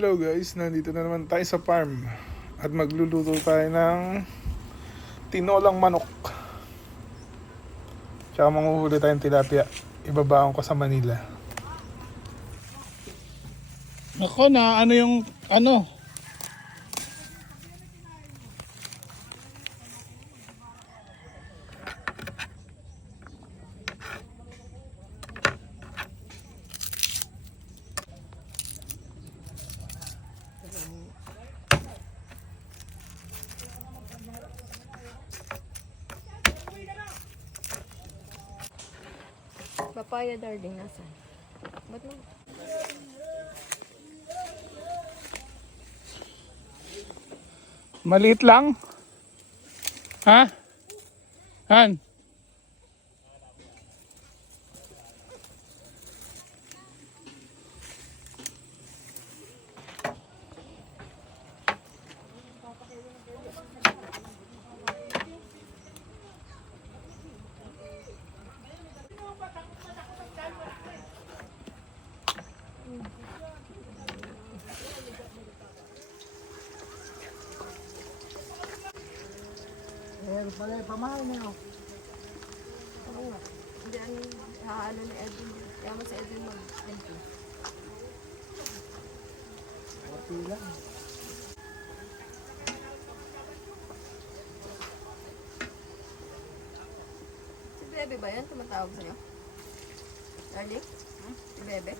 Hello guys, nandito na naman tayo sa farm at magluluto tayo ng tinolang manok. Tsaka manghuhuli tayong tilapia. Ibabaon ko sa Manila. Ako na, ano yung, ano? Papaya darling, nasan? Ba't mo? Maliit lang? Ha? Han? Pala, pamahal na ako. Oo nga. Hindi, ano ni Edwin. Kaya mo si Edwin mag-MP. Pati lang. Si Bebe ba yan? Tumatawag sa'yo? Darling? Si Bebe?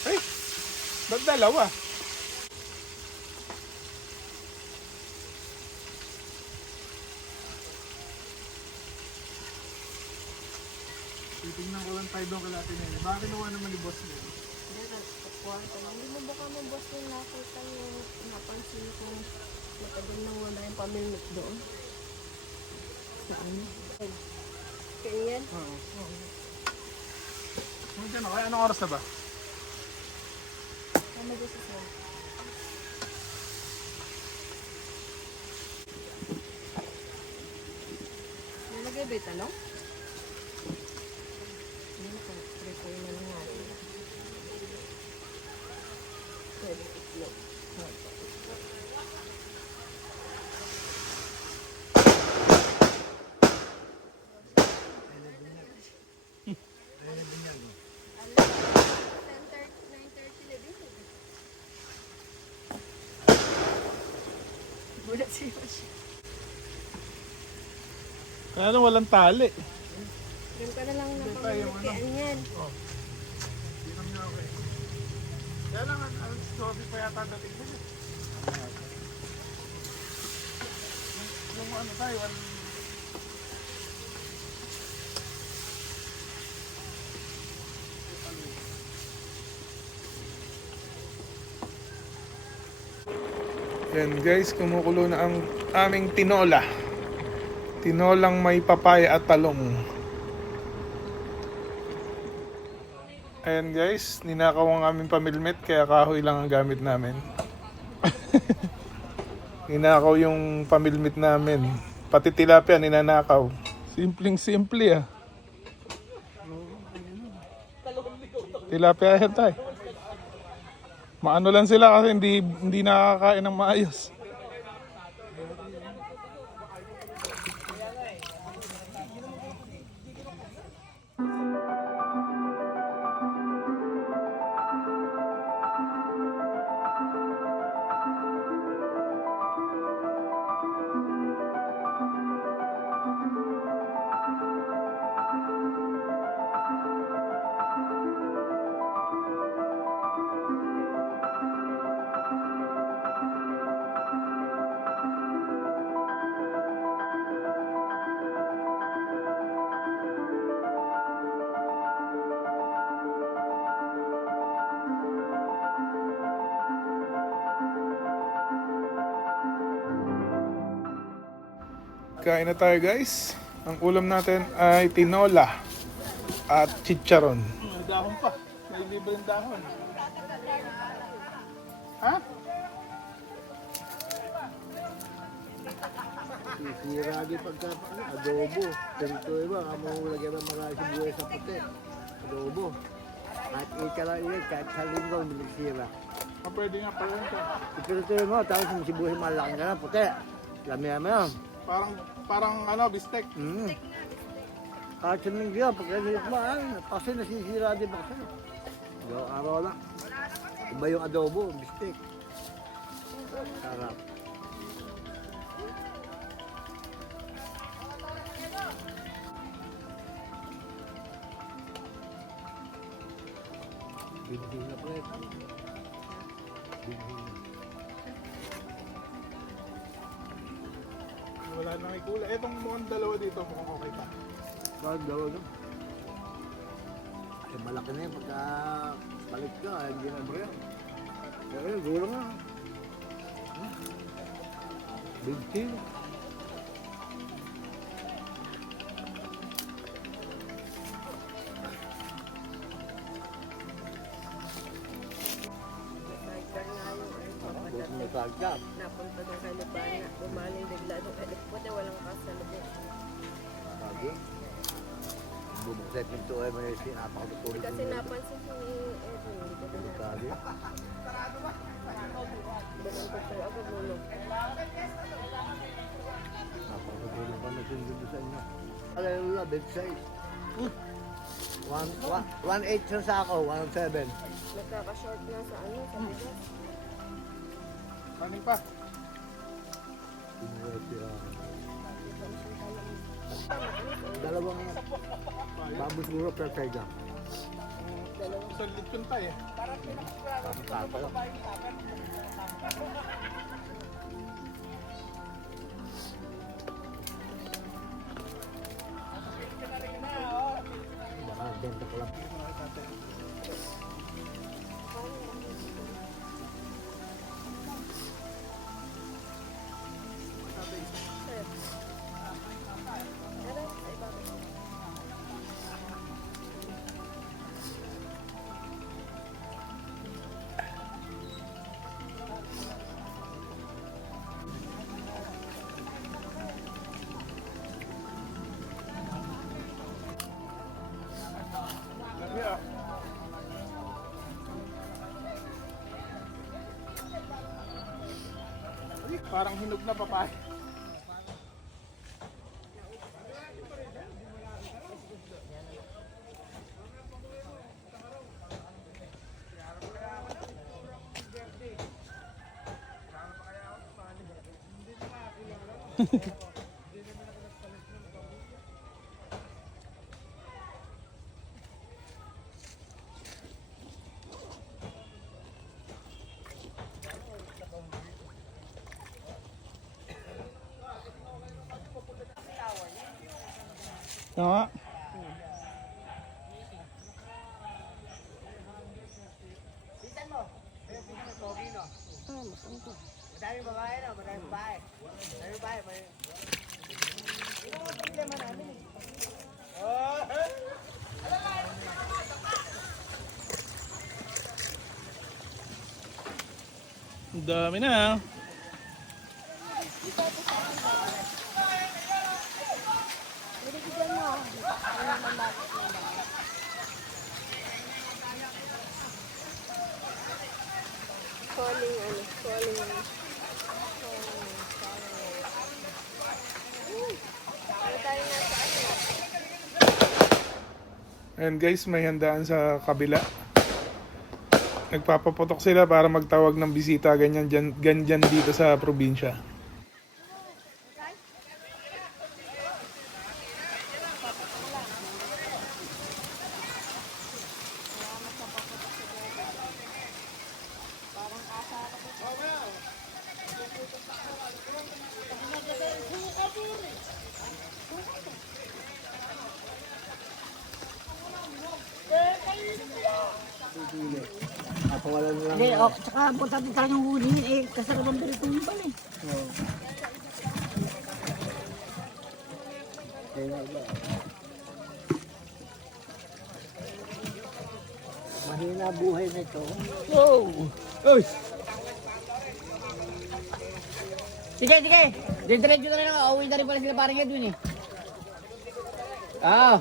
Ay! Ba't dalawa? Titignan ko lang tayo doon kay Ate Nene. Bakit kinuha naman ni boss niya? Hindi, nagkakwarto lang. Hindi mo baka mo boss yung nakita yung napansin kong matagal nang wala yung pamilmit doon. Saan? Kaya yan? Oo. Diyan ako. Anong oras na ba? Tama doon sa saan? Nalagay ba yung talong? Hindi na kung prepare na lang natin. Pwede itlog. Bulat siya. Kaya lang walang tali. Yung ka na lang ng tayo, pamilikian yan. Hindi naman niya okay. Kaya lang, Sophie pa yata dating din. Yung ano tayo, Yan guys, kumukulo na ang aming tinola. Tinolang may papaya at talong. Ayan guys, ninakaw ang aming pamilmit kaya kahoy lang ang gamit namin. Ninakaw yung pamilmit namin. Pati tilapia ninanakaw. Simpleng simple ah. Tilapia yan tayo. Maano lang sila kasi hindi nakakain ng maayos. Kain na tayo guys. Ang ulam natin ay tinola. at chicharon. May dahon pa. May libreng dahon. Ha? Sisira di pagka adobo. Ganito iba, kamo lagyan ng mga sibuyas sa puti. Adobo. At ika lang yun, kahit sa linggo, minisira. Pwede nga pala yun. Ipirituloy mo, tapos yung sibuyas malaki ka na, puti. Lamihan mo yan. Parang ano, bistek. Kahit sa linggo yan, pagka mo, kasi nasisira din ba kasi. Araw lang. Iba yung adobo, bistek. Sarap. Binhin na pala ito. Binhin na. Wala nang ikula. Etong mukhang dalawa dito, mukhang okay pa. Bakit daw ano? Eh malaki na yun pagka balik ka, hindi na ba yan? Pero yun, gulo nga. Big deal. Sidecar nga yung Bukas mo tagka. napunta doon kay Lubana. Bumaling bigla doon kay Lubana. Walang kasalubong. Sabi. Bumuksa yung pinto ay may sinapakatutulog. Kasi napansin ko ni Edwin. Hindi ko din na. Sabi. Ganun ko sa'yo. Ako gulo. Napakatulog pa na sundin sa inyo. Alayula, big size. 1.8 siya sa ako, 1.7. Nagkaka-short na sa ano, sa bigas. Kanin pa. Dalawang baboy siguro per kaya. Isang lechon pa eh. Baka benta ko lang. Yeah. Ay, parang hinog na papaya. Nga. Madaming babae na, madaming babae. Madaming babae. Ang dami na. Binigyan mo. Ano naman bakit mo ba? Calling ano, calling. Ano tayo nasa ano? And guys, may handaan sa kabila. Nagpapaputok sila para magtawag ng bisita, ganyan dito sa probinsya. Napawalan mo lang. Hindi, tsaka importante talagang hulihin eh, kasarap ang berito mo pala eh. Kaya nga iba. Mahina buhay nito. Uy! Sige, sige. Didiretso na rin ako. Uwi na rin pala sila parang Edwin eh. Ah.